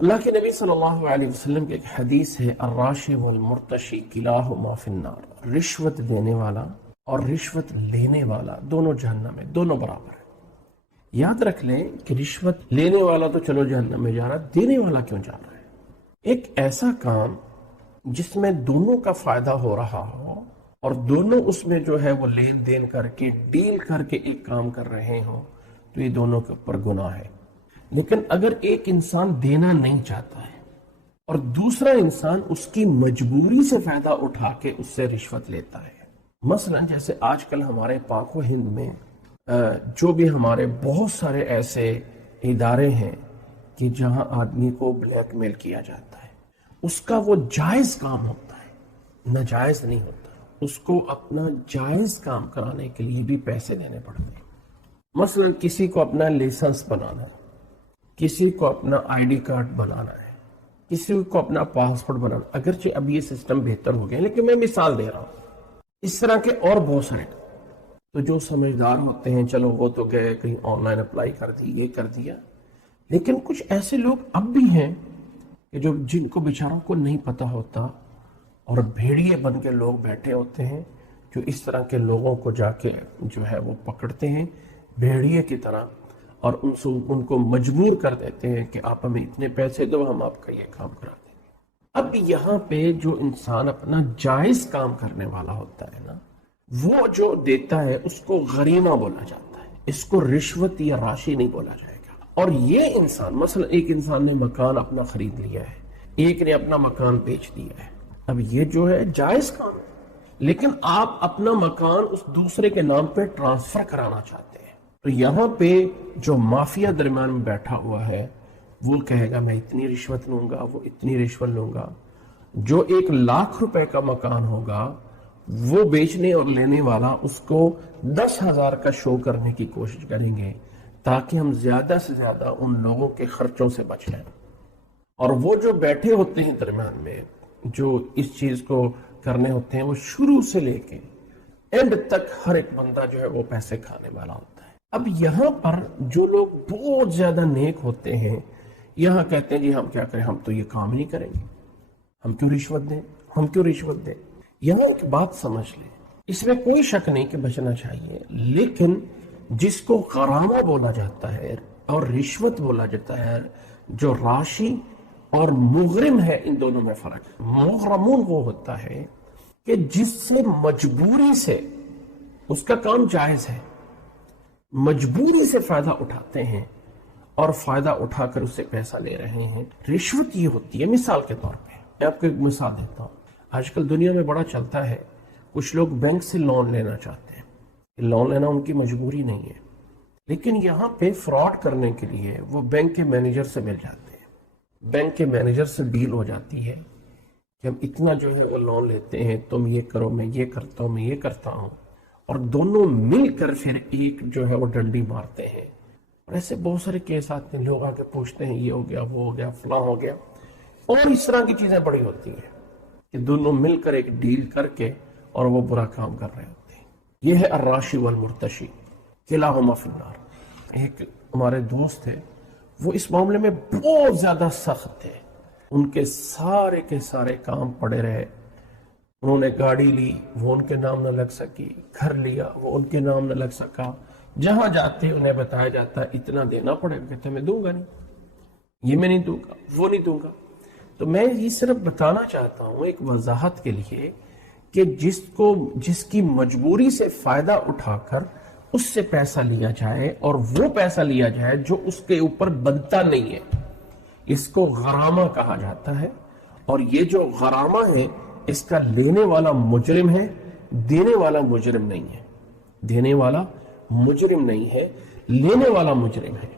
اللہ کے نبی صلی اللہ علیہ وسلم کی ایک حدیث ہے، الراشی والمرتشی کلاہما فی النار، رشوت دینے والا اور رشوت لینے والا دونوں جہنم میں، دونوں برابر ہیں۔ یاد رکھ لیں کہ رشوت لینے والا تو چلو جہنم میں جا رہا، دینے والا کیوں جا رہا ہے؟ ایک ایسا کام جس میں دونوں کا فائدہ ہو رہا ہو اور دونوں اس میں جو ہے وہ لین دین کر کے ڈیل کر کے ایک کام کر رہے ہوں تو یہ دونوں کے اوپر گناہ ہے۔ لیکن اگر ایک انسان دینا نہیں چاہتا ہے اور دوسرا انسان اس کی مجبوری سے فائدہ اٹھا کے اس سے رشوت لیتا ہے، مثلا جیسے آج کل ہمارے پاک و ہند میں جو بھی ہمارے بہت سارے ایسے ادارے ہیں کہ جہاں آدمی کو بلیک میل کیا جاتا ہے، اس کا وہ جائز کام ہوتا ہے، ناجائز نہیں ہوتا، اس کو اپنا جائز کام کرانے کے لیے بھی پیسے دینے پڑتے ہیں۔ مثلا کسی کو اپنا لائسنس بنانا ہے، کسی کو اپنا آئی ڈی کارڈ بنانا ہے، کسی کو اپنا پاسپورٹ بنانا، اگرچہ اب یہ سسٹم بہتر ہو گیا لیکن میں مثال دے رہا ہوں، اس طرح کے اور بہت سارے۔ تو جو سمجھدار ہوتے ہیں چلو وہ تو گئے کہیں آن لائن اپلائی کر دی، یہ کر دیا، لیکن کچھ ایسے لوگ اب بھی ہیں کہ جن کو بیچاروں کو نہیں پتا ہوتا اور بھیڑیے بن کے لوگ بیٹھے ہوتے ہیں جو اس طرح کے لوگوں کو جا کے جو ہے وہ پکڑتے ہیں بھیڑیے کی طرح اور ان کو مجبور کر دیتے ہیں کہ آپ ہمیں اتنے پیسے دو، ہم آپ کا یہ کام کرا دیں گے۔ اب یہاں پہ جو انسان اپنا جائز کام کرنے والا ہوتا ہے نا، وہ جو دیتا ہے اس کو غریمہ بولا جاتا ہے، اس کو رشوت یا راشی نہیں بولا جائے گا۔ اور یہ انسان مثلا ایک انسان نے مکان اپنا خرید لیا ہے، ایک نے اپنا مکان بیچ دیا ہے، اب یہ جو ہے جائز کام ہے، لیکن آپ اپنا مکان اس دوسرے کے نام پہ ٹرانسفر کرانا چاہتے ہیں، تو یہاں پہ جو مافیا درمیان میں بیٹھا ہوا ہے وہ کہے گا میں اتنی رشوت لوں گا، وہ اتنی رشوت لوں گا۔ جو 1,00,000 روپے کا مکان ہوگا وہ بیچنے اور لینے والا اس کو 10,000 کا شو کرنے کی کوشش کریں گے تاکہ ہم زیادہ سے زیادہ ان لوگوں کے خرچوں سے بچ جائیں۔ اور وہ جو بیٹھے ہوتے ہیں درمیان میں جو اس چیز کو کرنے ہوتے ہیں، وہ شروع سے لے کے اینڈ تک ہر ایک بندہ جو ہے وہ پیسے کھانے والا ہوتا ہے۔ اب یہاں پر جو لوگ بہت زیادہ نیک ہوتے ہیں یہاں کہتے ہیں جی ہم کیا کریں، ہم تو یہ کام نہیں کریں گے، ہم کیوں رشوت دیں، ہم کیوں رشوت دیں۔ یہاں ایک بات سمجھ لیں، اس میں کوئی شک نہیں کہ بچنا چاہیے، لیکن جس کو غرامہ بولا جاتا ہے اور رشوت بولا جاتا ہے، جو راشی اور مغرم ہے، ان دونوں میں فرق ہے۔ مغرمون وہ ہوتا ہے کہ جس سے مجبوری سے، اس کا کام جائز ہے، مجبوری سے فائدہ اٹھاتے ہیں اور فائدہ اٹھا کر اس سے پیسہ لے رہے ہیں۔ رشوت یہ ہوتی ہے، مثال کے طور پہ میں آپ کو ایک مثال دیتا ہوں، آج کل دنیا میں بڑا چلتا ہے، کچھ لوگ بینک سے لون لینا چاہتے ہیں، لون لینا ان کی مجبوری نہیں ہے، لیکن یہاں پہ فراڈ کرنے کے لیے وہ بینک کے مینیجر سے مل جاتے ہیں، بینک کے مینیجر سے ڈیل ہو جاتی ہے کہ ہم اتنا جو ہے وہ لون لیتے ہیں، تم یہ کرو، میں یہ کرتا ہوں، میں یہ کرتا ہوں، اور دونوں مل کر پھر ایک جو ہے وہ ڈنڈی مارتے ہیں۔ اور ایسے بہت سارے کیس آتے ہیں، لوگ آ کے پوچھتے ہیں یہ ہو گیا، وہ ہو گیا، فلاں ہو گیا، اور اس طرح کی چیزیں بڑی ہوتی ہیں کہ دونوں مل کر ایک ڈیل کر کے اور وہ برا کام کر رہے ہوتے ہیں۔ یہ ہے الراشی والمرتشی کلاہما فی النار۔ ایک ہمارے دوست تھے، وہ اس معاملے میں بہت زیادہ سخت تھے، ان کے سارے کام پڑے رہے، انہوں نے گاڑی لی وہ ان کے نام نہ لگ سکی، گھر لیا وہ ان کے نام نہ لگ سکا، جہاں جاتے انہیں بتایا جاتا ہے اتنا دینا پڑے گا، کہتے میں دوں گا نہیں، یہ میں نہیں دوں گا، وہ نہیں دوں گا۔ تو میں یہ صرف بتانا چاہتا ہوں ایک وضاحت کے لیے کہ جس کی مجبوری سے فائدہ اٹھا کر اس سے پیسہ لیا جائے اور وہ پیسہ لیا جائے جو اس کے اوپر بنتا نہیں ہے، اس کو غرامہ کہا جاتا ہے۔ اور یہ جو غرامہ ہے اس کا لینے والا مجرم ہے، دینے والا مجرم نہیں ہے، دینے والا مجرم نہیں ہے، لینے والا مجرم ہے۔